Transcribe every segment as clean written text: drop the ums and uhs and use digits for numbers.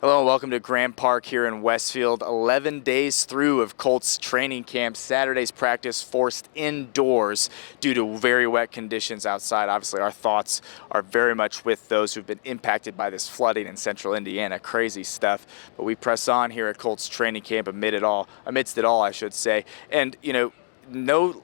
Hello and welcome to Grant Park here in Westfield. 11 days through of Colts training camp. Saturday's practice forced indoors due to very wet conditions outside. Obviously, our thoughts are very much with those who've been impacted by this flooding in central Indiana. Crazy stuff. But we press on here at Colts training camp amidst it all, I should say. And, no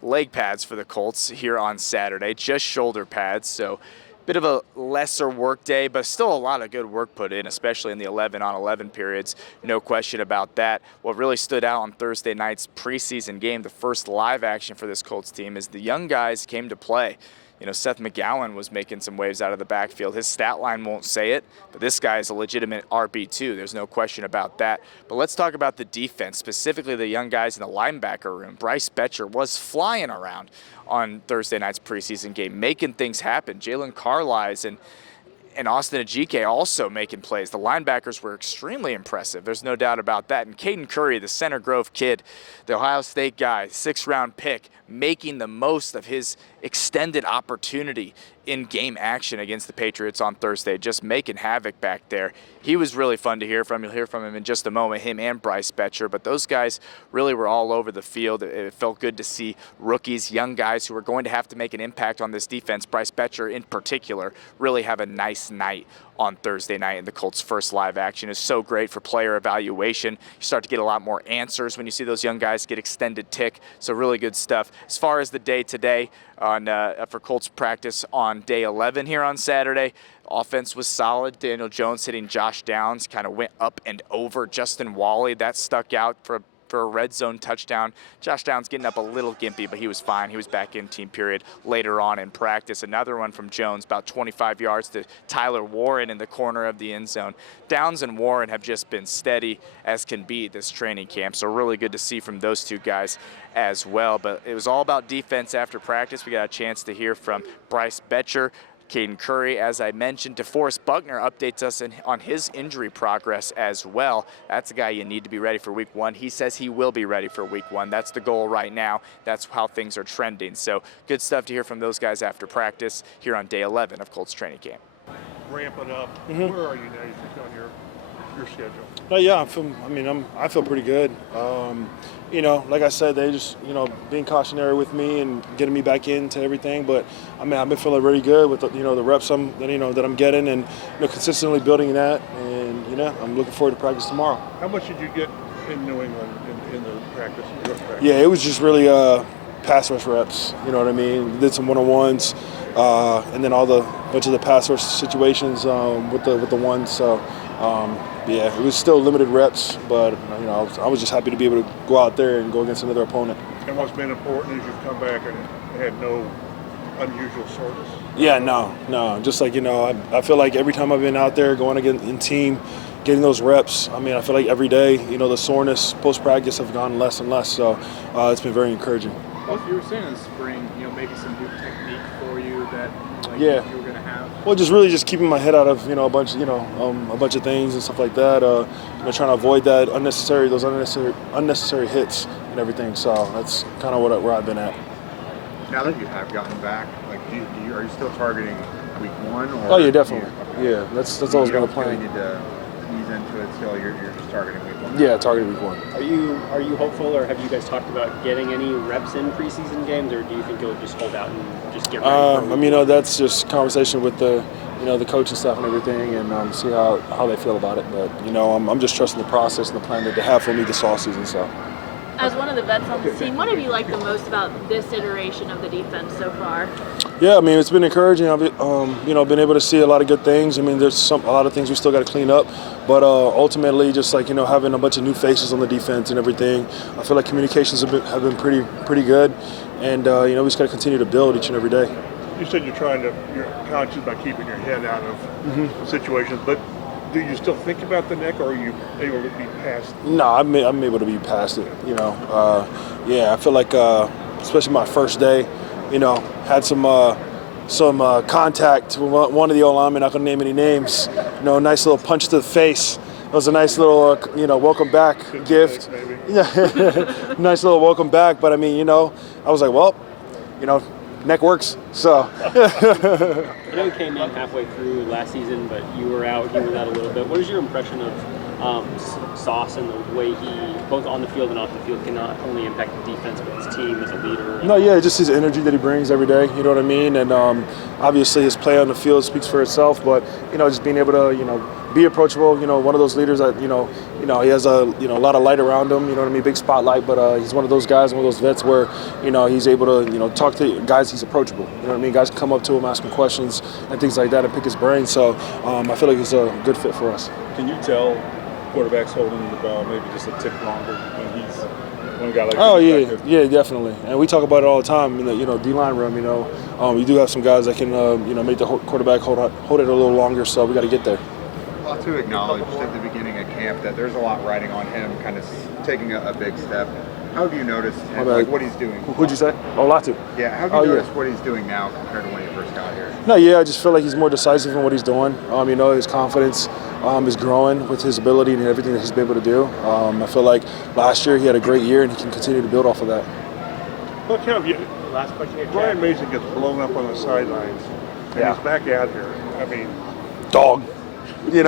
leg pads for the Colts here on Saturday, just shoulder pads. So bit of a lesser work day, but still a lot of good work put in, especially in the 11-on-11 periods. No question about that. What really stood out on Thursday night's preseason game, the first live action for this Colts team, is the young guys came to play. Seth McGowan was making some waves out of the backfield. His stat line won't say it, but this guy is a legitimate RB2. There's no question about that. But let's talk about the defense, specifically the young guys in the linebacker room. Bryce Boettcher was flying around on Thursday night's preseason game, making things happen. Jalen Carlisle and Austin Ajike also making plays. The linebackers were extremely impressive. There's no doubt about that. And Kaden Curry, the Center Grove kid, the Ohio State guy, 6th-round pick, making the most of his extended opportunity in game action against the Patriots on Thursday, just making havoc back there. He was really fun to hear from. You'll hear from him in just a moment, him and Bryce Boettcher. But those guys really were all over the field. It felt good to see rookies, young guys who are going to have to make an impact on this defense. Bryce Boettcher in particular really have a nice night on Thursday night in the Colts' first live action. Is so great for player evaluation. You start to get a lot more answers when you see those young guys get extended tick. So really good stuff. As far as the day today for Colts practice on day 11 here on Saturday, offense was solid. Daniel Jones hitting Josh Downs, kind of went up and over Justin Wally. That stuck out for a red zone touchdown. Josh Downs getting up a little gimpy, but he was fine. He was back in team period later on in practice. Another one from Jones, about 25 yards to Tyler Warren in the corner of the end zone. Downs and Warren have just been steady as can be this training camp, so really good to see from those two guys as well. But it was all about defense after practice. We got a chance to hear from Bryce Boettcher, Kaden Curry, as I mentioned. Deforest Buckner updates us on his injury progress as well. That's a guy you need to be ready for week 1. He says he will be ready for week 1. That's the goal right now. That's how things are trending. So good stuff to hear from those guys after practice here on day 11 of Colts training camp. Ramping up. Where are you now, you think, on your schedule? Yeah, I feel pretty good. Like I said, they just, being cautionary with me and getting me back into everything. But I've been feeling really good with the reps that I'm getting and consistently building that. And I'm looking forward to practice tomorrow. How much did you get in New England in the practice? Yeah, it was just really pass rush reps. You know what I mean? Did some one-on-ones, and then bunch of the pass rush situations with the ones. So. Yeah, it was still limited reps, but I was just happy to be able to go out there and go against another opponent. And what's been important is you've come back and had no unusual soreness. Yeah, no. Just like I feel like every time I've been out there going again in team, getting those reps. I feel like every day, the soreness post practice have gone less and less. So it's been very encouraging. Well, you were saying in the spring, maybe some new technique for you that you were going to have. Well, just keeping my head out of a bunch of things and stuff like that. Trying to avoid those unnecessary hits and everything. So that's kind of where I've been at. Now that you have gotten back, are you still targeting week 1? Or oh yeah, definitely. Yeah, that's always been the plan. You need to ease into it still. You're just targeting week 1. Yeah, targeting week 1. Are you hopeful, or have you guys talked about getting any reps in preseason games, or do you think you'll just hold out and just get ready? That's just conversation with the coach and staff and everything, and see how they feel about it. But I'm just trusting the process and the plan that they have for me this offseason. So. As one of the vets on the team, what have you liked the most about this iteration of the defense so far? Yeah, it's been encouraging. I've been able to see a lot of good things. There's a lot of things we still got to clean up, but ultimately, just like having a bunch of new faces on the defense and everything, I feel like communications have been pretty good, and we just got to continue to build each and every day. You said you're conscious about keeping your head out of situations, but do you still think about the neck, or are you able to be past it? No, I'm able to be past it. I feel like especially my first day, had some contact with one of the O-linemen. Not gonna name any names. Nice little punch to the face. It was a nice little welcome back gift. Yeah, nice little welcome back. But I was like, well, neck works. So. I know you came in halfway through last season, but you were out a little bit. What is your impression of Sauce and the way he, both on the field and off the field, can not only impact the defense but his team as a leader? No, yeah, just his energy that he brings every day. You know what I mean? And obviously his play on the field speaks for itself. But just being able to be approachable. One of those leaders that he has a lot of light around him. You know what I mean? Big spotlight. But he's one of those guys, one of those vets where he's able to talk to guys. He's approachable. You know what I mean? Guys can come up to him, ask him questions and things like that, and pick his brain. So I feel like he's a good fit for us. Can you tell quarterbacks holding the ball maybe just a tick longer when a guy like yeah, definitely. And we talk about it all the time in the D-line room. We do have some guys that can make the quarterback hold it a little longer. So we got to get there. To acknowledge at the beginning of camp that there's a lot riding on him, kind of taking a big step. How have you noticed him, what he's doing? Who'd you say? Oh, Latu. Yeah, how have you noticed what he's doing now compared to when he first got here? No, yeah, I just feel like he's more decisive in what he's doing. His confidence is growing with his ability and everything that he's been able to do. I feel like last year he had a great year and he can continue to build off of that. Well, last question here. Brian Mason gets blown up on the sidelines, and he's back out here. Dog. They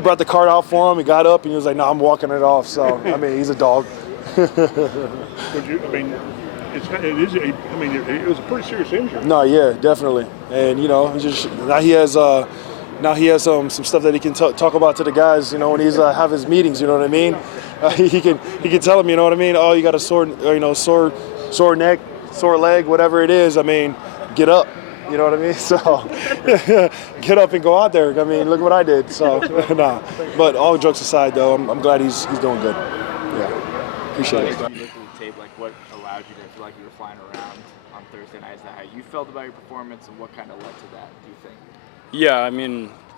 brought the cart out for him. He got up and he was like, "No, I'm walking it off." So, he's a dog. It was a pretty serious injury. No, yeah, definitely. And now he has some stuff that he can talk about to the guys. When he's have his meetings. You know what I mean? He can tell them. You know what I mean? Oh, you got a sore neck, sore leg, whatever it is. Get up. You know what I mean? So get up and go out there. Look what I did. So But all jokes aside, though, I'm glad he's doing good. Yeah, appreciate it. Looking at the tape, what allowed you to feel like you were flying around on Thursday night? Is that how you felt about your performance, and what kind of led to that? Do you think? Yeah,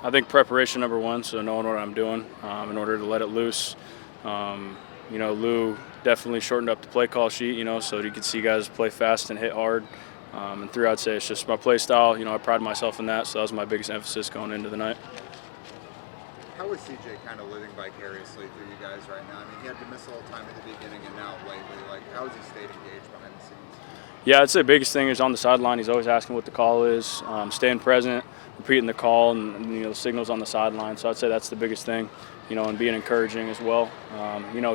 I think preparation number one, so knowing what I'm doing in order to let it loose. Lou definitely shortened up the play call sheet, so you could see guys play fast and hit hard. And through, I'd say it's just my play style. I pride myself in that, so that was my biggest emphasis going into the night. How is CJ kind of living vicariously through you guys right now? He had to miss a little time at the beginning and now lately. How has he stayed engaged behind the scenes? Yeah, I'd say the biggest thing is on the sideline. He's always asking what the call is, staying present, repeating the call, and the signals on the sideline. So I'd say that's the biggest thing, and being encouraging as well.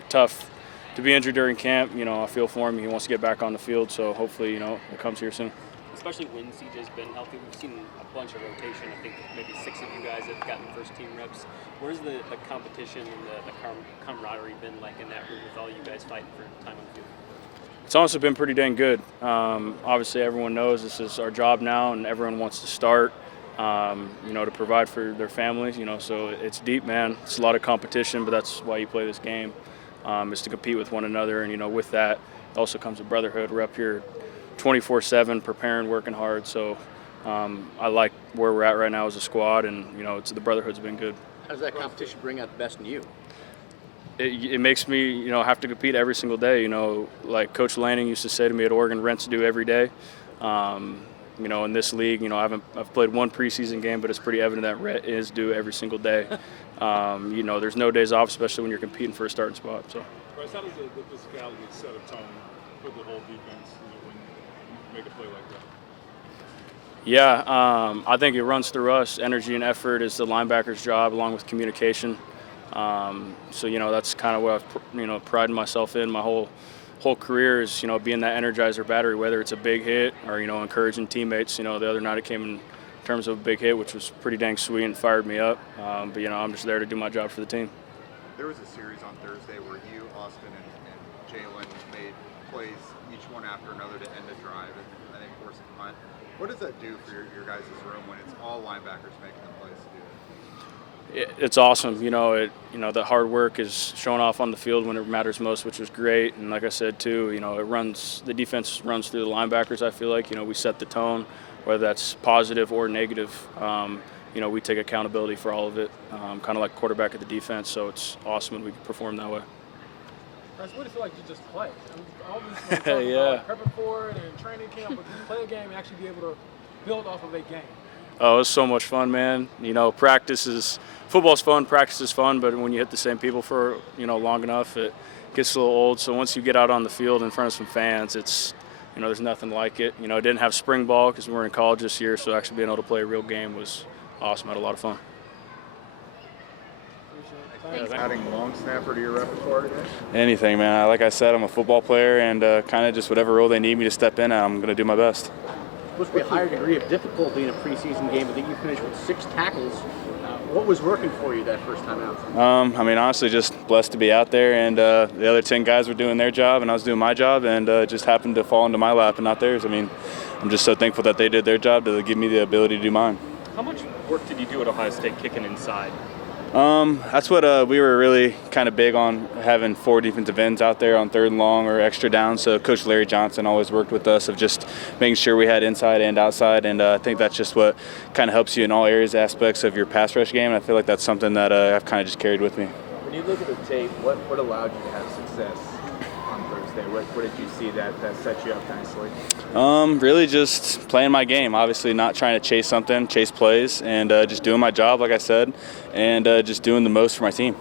Tough to be injured during camp. I feel for him. He wants to get back on the field, so hopefully, it comes here soon. Especially when CJ's been healthy. We've seen a bunch of rotation. I think maybe 6 of you guys have gotten first-team reps. Where's the competition and the camaraderie been like in that room with all you guys fighting for time on the field? It's honestly been pretty dang good. Obviously, everyone knows this is our job now, and everyone wants to start, to provide for their families, so it's deep, man. It's a lot of competition, but that's why you play this game, is to compete with one another. And, with that also comes a brotherhood. We're up here 24/7, preparing, working hard. So I like where we're at right now as a squad, and, the brotherhood's been good. How does that competition bring out the best in you? It makes me, have to compete every single day. Like Coach Lanning used to say to me at Oregon, rent's due every day. In this league, I've played one preseason game, but it's pretty evident that rent is due every single day. There's no days off, especially when you're competing for a starting spot. So. Bryce, how does the physicality set a tone for the whole defense when you make a play like that? Yeah, I think it runs through us. Energy and effort is the linebacker's job, along with communication. That's kind of what I've prided myself in my whole career is being that energizer battery, whether it's a big hit or encouraging teammates. The other night it came in terms of a big hit, which was pretty dang sweet and fired me up. But I'm just there to do my job for the team. There was a series on Thursday where you, Austin, and Jalen made plays, each one after another, to end a drive, and I think forced a punt. What does that do for your guys' room when it's all linebackers making the plays to do it? It's awesome. The hard work is shown off on the field when it matters most, which was great. And like I said too, the defense runs through the linebackers. I feel like we set the tone, whether that's positive or negative. We take accountability for all of it, kind of like quarterback of the defense. So it's awesome when we perform that way. Bryce, what do you feel like you just play? All these prepping for it and training camp, but you play a game and actually be able to build off of a game. Oh, it's so much fun, man. Football's fun, practice is fun, but when you hit the same people for, long enough, it gets a little old. So once you get out on the field in front of some fans, it's you know, there's nothing like it. You know, I didn't have spring ball because we were in college this year, so actually being able to play a real game was awesome. I had a lot of fun. Adding long snapper to your repertoire today? Anything, man. Like I said, I'm a football player, and kind of just whatever role they need me to step in, I'm going to do my best. Supposed to be a higher degree of difficulty in a preseason game. I think you finished with 6 tackles. What was working for you that first time out? I mean, honestly, just blessed to be out there, and the other 10 guys were doing their job, and I was doing my job, and it just happened to fall into my lap and not theirs. I mean, I'm just so thankful that they did their job to give me the ability to do mine. How much work did you do at Ohio State kicking inside? That's what we were really kind of big on, having 4 defensive ends out there on 3rd and long or extra down. So Coach Larry Johnson always worked with us of just making sure we had inside and outside, and I think that's just what kind of helps you in all areas, aspects of your pass rush game. And I feel like that's something that I've kind of just carried with me. When you look at the tape, what allowed you to have success on Thursday? What did you see that set you up nicely? Really just playing my game, obviously not trying to chase something, chase plays, and just doing my job, like I said, and just doing the most for my team.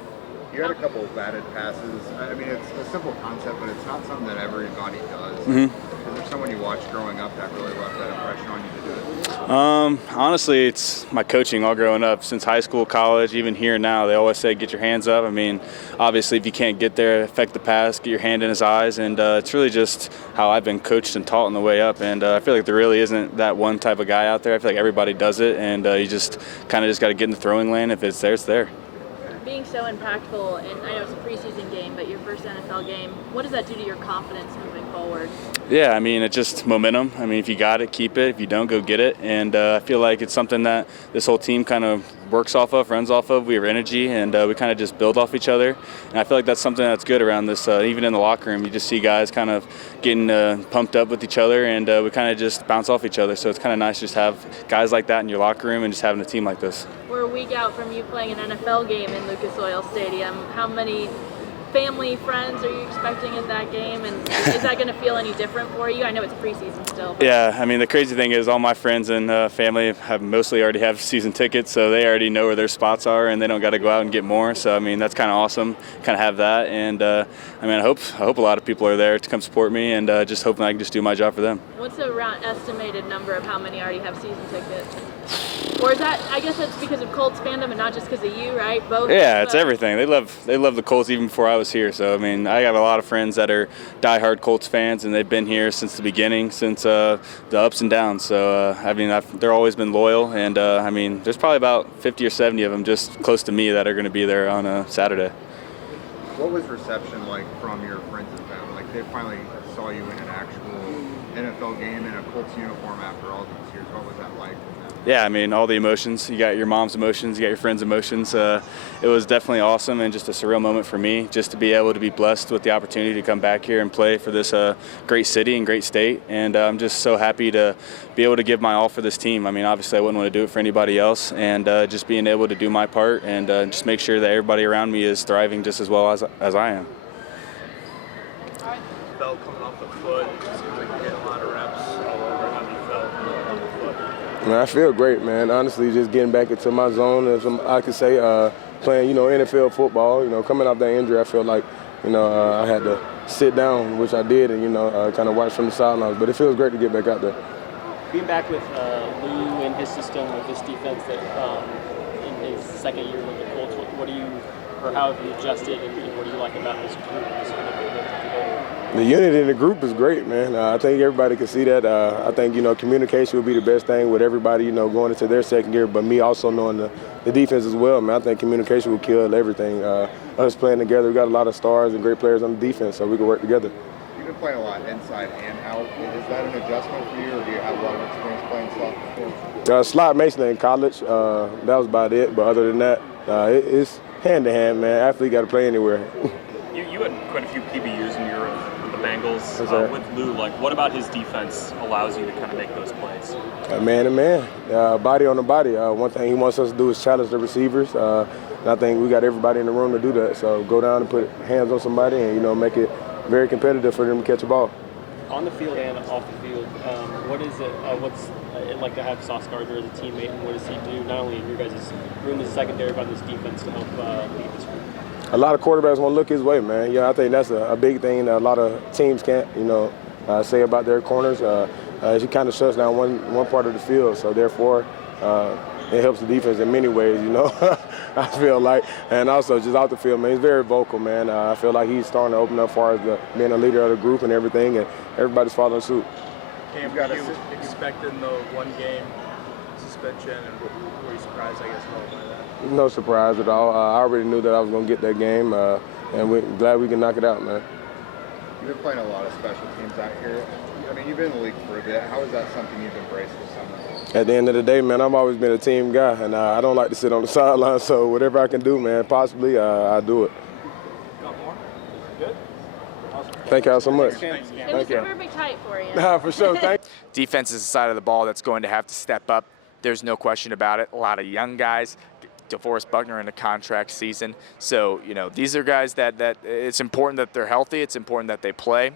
You had a couple of batted passes. I mean, it's a simple concept, but it's not something that everybody does. Mm-hmm. Is there someone you watched growing up that really left that impression on you to do it? Honestly, it's my coaching all growing up. Since high school, college, even here now, they always say get your hands up. I mean, obviously, if you can't get there, affect the pass, get your hand in his eyes, and it's really just how I've been coached and taught on the way up. And I feel like there really isn't that one type of guy out there. I feel like everybody does it, and you just kind of just got to get in the throwing lane. If it's there, it's there. Being so impactful, and I know it's a preseason game, but your first NFL game, what does that do to your confidence moving forward? Yeah, I mean, it's just momentum. I mean, if you got it, keep it. If you don't, go get it. And I feel like it's something that this whole team kind of works off of, runs off of. We have energy, and we kind of just build off each other. And I feel like that's something that's good around this. Even in the locker room, you just see guys kind of getting pumped up with each other, and we kind of just bounce off each other. So it's kind of nice just to have guys like that in your locker room and just having a team like this. We're a week out from you playing an NFL game in Lucas Oil Stadium. How many family, friends are you expecting at that game, and is that going to feel any different for you? I know it's preseason still. But. Yeah, I mean, the crazy thing is all my friends and family mostly already have season tickets, so they already know where their spots are, and they don't got to go out and get more. So, I mean, that's kind of awesome, kind of have that. And, I mean, I hope a lot of people are there to come support me, and just hoping I can just do my job for them. What's the estimated number of how many already have season tickets? Or is that, I guess that's because of Colts fandom and not just because of you, right? Both. Yeah, it's everything. They love the Colts even before I was here. So, I mean, I got a lot of friends that are diehard Colts fans, and they've been here since the beginning, since the ups and downs. So, I mean, they're always been loyal. And, I mean, there's probably about 50 or 70 of them just close to me that are going to be there on a Saturday. What was reception like from your friends and family? Like, they finally saw you in an actual NFL game in a Colts uniform after all these years. What was that like? Yeah, I mean, all the emotions. You got your mom's emotions, you got your friends' emotions. It was definitely awesome and just a surreal moment for me, just to be able to be blessed with the opportunity to come back here and play for this great city and great state. And I'm just so happy to be able to give my all for this team. I mean, obviously I wouldn't want to do it for anybody else, and just being able to do my part and just make sure that everybody around me is thriving just as well as I am. Belt coming off the foot, seems like you're getting a lot of reps all over. How do you felt on the foot? Man, I feel great, man. Honestly, just getting back into my zone, as I could say, playing, NFL football. Coming off that injury, I felt like, I had to sit down, which I did, and, kind of watch from the sidelines. But it feels great to get back out there. Being back with Lou and his system with this defense that in his second year with the Colts, how have you adjusted, and what do you like about this group? The unity in the group is great, man. I think everybody can see that. I think, communication will be the best thing with everybody, going into their second year, but me also knowing the defense as well, man. I think communication will kill everything. Us playing together, we got a lot of stars and great players on the defense, so we can work together. You've been playing a lot inside and out. Is that an adjustment for you, or do you have a lot of experience playing slot before? Slot mostly in college. That was about it, but other than that, it's hand-to-hand, man. Athlete got to play anywhere. You had quite a few PBUs in your Bengals with Lou. Like, what about his defense allows you to kind of make those plays? Man to man, body on the body. One thing he wants us to do is challenge the receivers. And I think we got everybody in the room to do that. So go down and put hands on somebody and, make it very competitive for them to catch a ball. On the field and off the field, what is it? What's it like to have Sauce Gardner as a teammate, and what does he do not only in your guys' room as a secondary, but in this defense to help lead this group? A lot of quarterbacks want to look his way, man. I think that's a big thing that a lot of teams can't, say about their corners. She kind of shuts down one part of the field, so therefore it helps the defense in many ways, you know. I feel like, and also just out the field, man, he's very vocal, man. I feel like he's starting to open up as far as being a leader of the group and everything, and everybody's following suit. Cam, were you expecting the one-game suspension, and were you surprised, I guess, by that? No surprise at all. I already knew that I was going to get that game, and we're glad we can knock it out, man. You've been playing a lot of special teams out here. I mean, you've been in the league for a bit. How is that something you've embraced this summer? At the end of the day, man, I've always been a team guy, and I don't like to sit on the sideline, so whatever I can do, man, possibly, I do it. Got more? Good? Awesome. Thank y'all so much. It was the perfect height for you. For sure. Thank you. Defense is the side of the ball that's going to have to step up. There's no question about it. A lot of young guys. Deforest Buckner in a contract season. So, you know, these are guys that it's important that they're healthy. It's important that they play.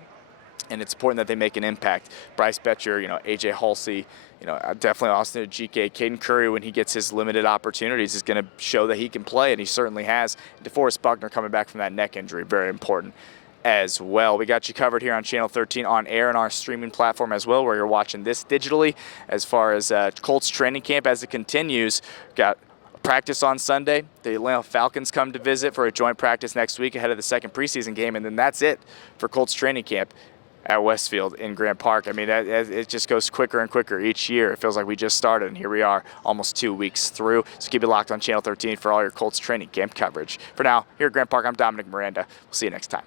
And it's important that they make an impact. Bryce Boettcher, you know, AJ Halsey, you know, definitely Austin Ajike. Kaden Curry, when he gets his limited opportunities, is going to show that he can play, and he certainly has. Deforest Buckner coming back from that neck injury, very important as well. We got you covered here on Channel 13 on air and our streaming platform as well, where you're watching this digitally. As far as Colts training camp as it continues, got practice on Sunday. The Atlanta Falcons come to visit for a joint practice next week ahead of the second preseason game, and then that's it for Colts training camp at Westfield in Grant Park. I mean, it just goes quicker and quicker each year. It feels like we just started, and here we are almost 2 weeks through. So keep it locked on Channel 13 for all your Colts training camp coverage. For now, here at Grant Park, I'm Dominic Miranda. We'll see you next time.